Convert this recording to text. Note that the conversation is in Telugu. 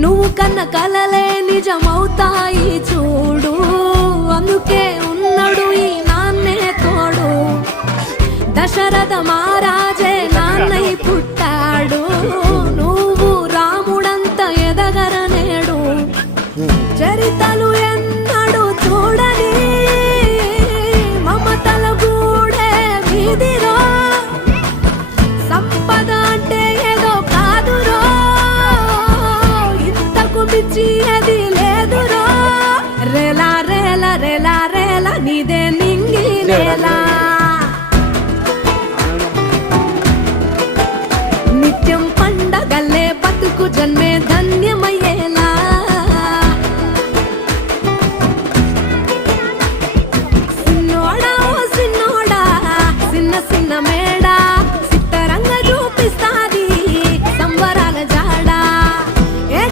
నువ్వు కన్న కలలే నిజమవుతాయి చూడు, అందుకే ఉన్నాడు ఈ నాన్నే తోడు. దశరథ మహారాజే నాన్నై పుట్టాడు, నువ్వు రాముడంత ఎదగరనేడు. చరితలు ఎన్నడు చూడని మమతల గూడే వీధిరో, సంపద అంటే ఏదో కాదురో, ఇంతకు మించి అది